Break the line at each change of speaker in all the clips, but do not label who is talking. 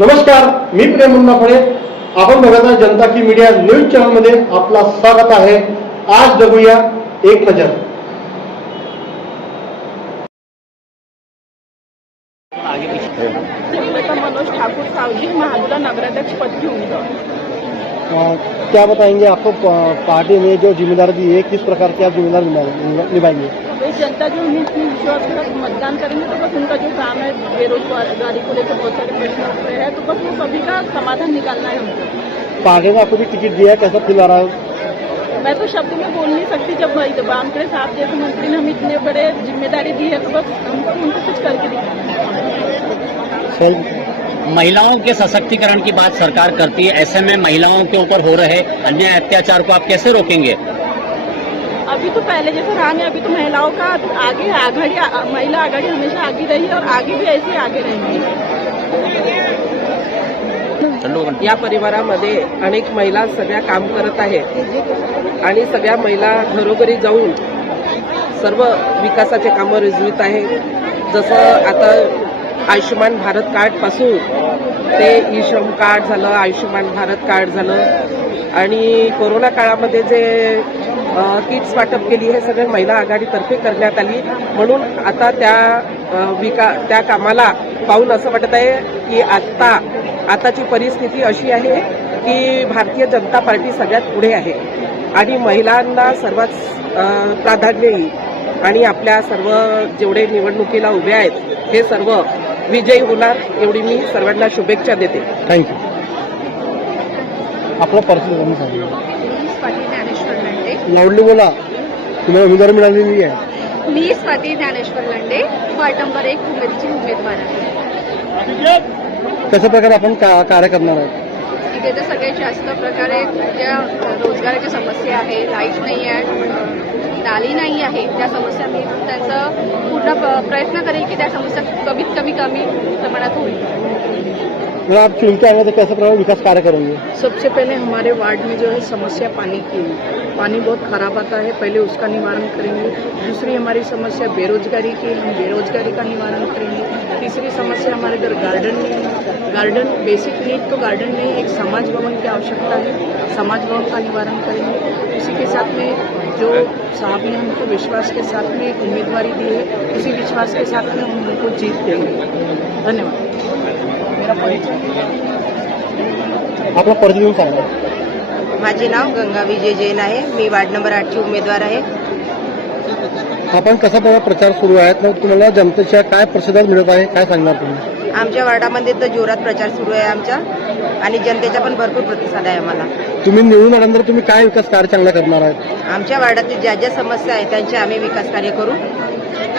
नमस्कार मी प्रेम मुंडाफळे आपण बघत आहे जनता की मीडिया न्यूज़ चॅनल मध्ये आपला स्वागत आहे. आज बघूया एक नज़र.
मनोज ठाकुर सावजी नगराध्यक्ष पद घेऊन
क्या बताएँगे आपको पार्टी ने जो ज़िम्मेदारी दी है किस प्रकार की आप ज़िम्मेदारी निभा- निभाएँगे
तो जनता जो उन्हें इतनी विश्वास के साथ मतदान करेंगे तो बस उनका जो काम है बेरोजगारी को लेकर बहुत सारे प्रश्न उठ रहे हैं तो बस वो सभी का समाधान निकालना है उनको
पार्टी ने आपको भी टिकट दिया है कैसा फील आ रहा है?
मैं तो शब्द में बोल नहीं सकती जब वानखेड़े साहब जैसे मंत्री ने हमें इतने बड़े ज़िम्मेदारी दी है तो बस हमको उनको कुछ करके दिखाना।
महिलाओं के सशक्तिकरण की बात सरकार करती है ऐसे में महिलाओं के ऊपर हो रहे अन्याय अत्याचार को आप कैसे रोकेंगे?
अभी तो पहले जैसे रहा नहीं अभी तो महिलाओं का आगे आघाड़ी महिला आघाड़ी हमेशा आगे रही और आगे भी ऐसे आगे रहेंगी
या परिवारामध्ये अनेक महिला सगळ्या काम करत आहेत आणि सगळ्या महिला घरोघरी जाऊन सर्व विकासाचे कामं रुजवीत आहेत. जसं आता आयुष्यमान भारत कार्डपासून ते ई श्रम कार्ड झालं आयुष्यमान भारत कार्ड झालं आणि कोरोना काळामध्ये जे किट्स वाटप केली हे सगळे महिला आघाडीतर्फे करण्यात आली. म्हणून आता त्या विका त्या कामाला पाहून असं वाटत आहे की आत्ता आताची परिस्थिती अशी आहे की भारतीय जनता पार्टी सगळ्यात पुढे आहे. आणि महिलांना सर्वात प्राधान्य येईल. आणि आपल्या सर्व जेवढे निवडणुकीला उभे आहेत हे सर्व विजयी होणार एवढी मी सर्वांना शुभेच्छा देते.
थँक्यू आपला परिस्थिती करून सांगा
स्वाती ज्ञानेश्वर लांडे
लाऊडली बोला. तुम्हाला उमेदवारी मिळालेली आहे.
मी स्वाती ज्ञानेश्वर लांडे वार्ड नंबर एक उमेदची उमेदवार आहे.
कशा प्रकारे आपण कार्य करणार आहे
इथे तर सगळ्यात जास्त प्रकारे ज्या रोजगाराच्या समस्या आहे लाइट नाही आहे नाली नाही आहे त्या समस्या मी त्यांचा पूर्ण प्रयत्न करेल की त्या समस्या कमीत कमी कमी प्रमाणात होईल.
मतलब आप चुन के आएँगे तो कैसे प्रकार विकास कार्य करेंगे?
सबसे पहले हमारे वार्ड में जो है समस्या पानी की है पानी बहुत खराब आता है, पहले उसका निवारण करेंगे। दूसरी हमारी समस्या बेरोजगारी की, हम बेरोजगारी का निवारण करेंगे। तीसरी समस्या हमारे इधर गार्डन नहीं है। गार्डन बेसिक नीड तो गार्डन नहीं एक समाज भवन की आवश्यकता है। समाज भवन का निवारण करेंगे। उसी के साथ में जो साहब ने हमको विश्वास के साथ में उम्मीदवारी दी है, उसी विश्वास के साथ में हम उनको जीत देंगे। धन्यवाद।
आपला परिचय? देऊन सांगा.
माझे नाव गंगा विजय जैन आहे. मी वार्ड नंबर आठची उमेदवार आहे.
आपण कसा प्रकार प्रचार सुरू आहे? मग तुम्हाला जनतेच्या काय प्रतिसाद मिळत आहे? काय सांगणार तुम्ही?
आमच्या वार्डामध्ये तर जोरात प्रचार सुरू आहे आमच्या आणि जनतेचा पण भरपूर प्रतिसाद आहे आम्हाला.
तुम्ही निवडून आल्यानंतर तुम्ही काय विकास कार्य चांगला करणार आहेत?
आमच्या वार्डातील ज्या ज्या समस्या आहेत त्यांचे आम्ही विकास कार्य करू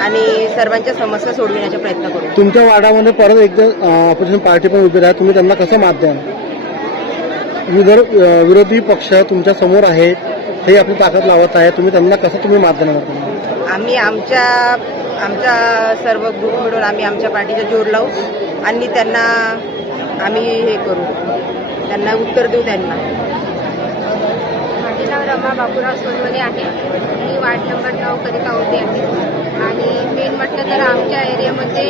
आणि सर्वांच्या समस्या सोडविण्याचा प्रयत्न करू.
तुमच्या वार्डामध्ये परत एकदा ऑपोजिशन पार्टी पण उभी आहे तुम्ही त्यांना कसं मात द्याल? विदर अं, विरोधी पक्ष तुमच्यासमोर आहेत ते आपली ताकद लावत आहे. तुम्ही त्यांना कसं तुम्ही मात देणार
आम्ही आमच्या आमच्या सर्व ग्रुप मिळून आम्ही आमच्या पार्टीचा जोर लावू आणि त्यांना आम्ही हे करू. त्यांना उत्तर देऊ त्यांना.
माझे नाव रमा बापूराव सोनवणे आहे. मी वार्ड नंबर नऊ करिता उभी आहे. आणि मेन म्हटलं तर आमच्या एरियामध्ये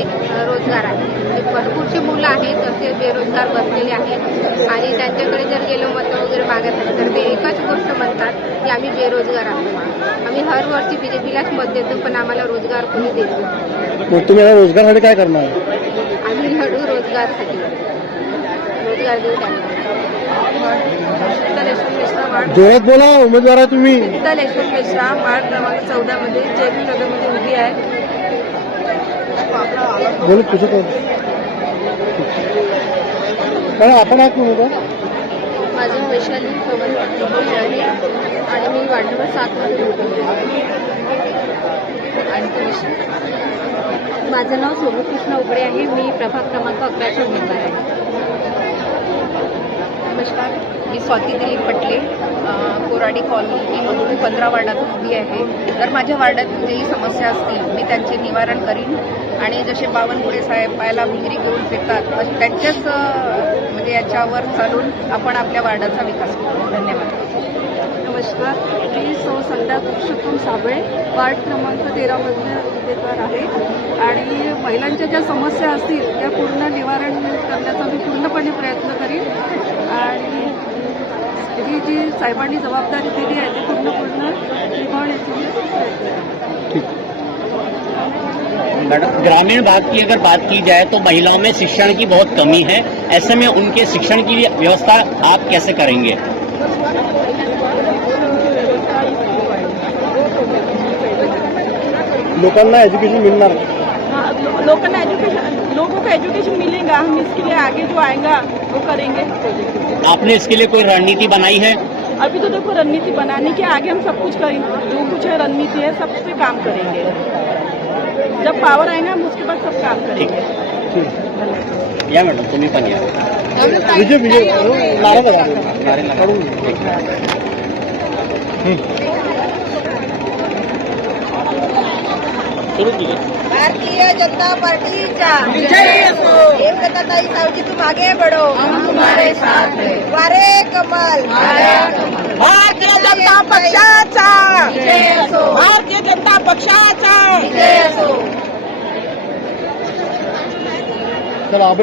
रोजगार आहे. म्हणजे भरपूरशी मुलं आहेत असे बेरोजगार बसलेले आहेत. आणि त्यांच्याकडे जर गेलो मतं वगैरे मागायसाठी तर ते एकच गोष्ट म्हणतात की आम्ही बेरोजगार आहोत. आम्ही हर वर्षी बी जे पीलाच मत देतो पण आम्हाला रोजगार कोणी देत
तुम्ही रोजगारासाठी काय करणार?
आम्ही लढू रोजगारसाठी. देऊ त्यांना वार्ड
जोरात बोला उमेदवार आहे तुम्ही.
शीतल यशवंत मिश्रा वार्ड क्रमांक चौदामध्ये जयपी नगरमध्ये उभी आहे.
बोलू पुसत कारण आपण आहात उमेदवार
माझं वैशाली पवन आहे आणि मी वार्ड नंबर सातमध्ये विषय माझं नाव सोमकृष्ण उघडे आहे. मी प्रभाग क्रमांक अकराचे उमेदवार आहे.
नमस्कार मी स्वाती दिलीप पटले कोराडी कॉलनीमधून मी पंधरा वार्डात उभी आहे. तर माझ्या वार्डात म्हणजे जेही समस्या असतील मी त्यांचे निवारण करीन आणि जसे बावनकुळे साहेब पायाला विहिरी घेऊन फिरतात त्यांच्याच म्हणजे याच्यावर चालून आपण आपल्या वार्डाचा विकास करू. धन्यवाद.
नमस्कार. मी सौ संध्या पुरुषोत्तम साबळे वार्ड क्रमांक तेरामधल्या उमेदवार आहे. आणि महिलांच्या ज्या समस्या असतील त्या पूर्ण निवारण करण्याचा मी पूर्णपणे प्रयत्न करीन. ही जी साहेबांनी जबाबदारी दिली आहे ती पूर्ण पूर्ण निभावण्याची
मैडम ग्रामीण भाग की अगर बात की जाए तो महिलाओं में शिक्षण की बहुत कमी है। ऐसे में उनके शिक्षण की व्यवस्था आप कैसे करेंगे?
लोकांना एज्युकेशन मिळणार.
हाँ, लो- लोगों ना एजुकेशन लोगों को एजुकेशन मिलेगा हम इसके लिए आगे जो आएगा वो करेंगे
आपने इसके लिए कोई रणनीति बनाई है
अभी तो देखो रणनीति बनाने के आगे हम सब कुछ करेंगे जो कुछ है रणनीति है सब पे काम करेंगे जब पावर आएगा हम उसके बाद सब काम करेंगे
या मॅडम तुम्ही पण या
विजय विजय आहे.
नारे सुरू कीजिए
भारतीय जनता पार्टीच्या एकताताई सावजी तुम आगे बढ़ो हम तुम्हारे साथ हैं. वारे कमल. भारतीय जनता पक्षाचा. भारतीय जनता पक्षाचा.
चला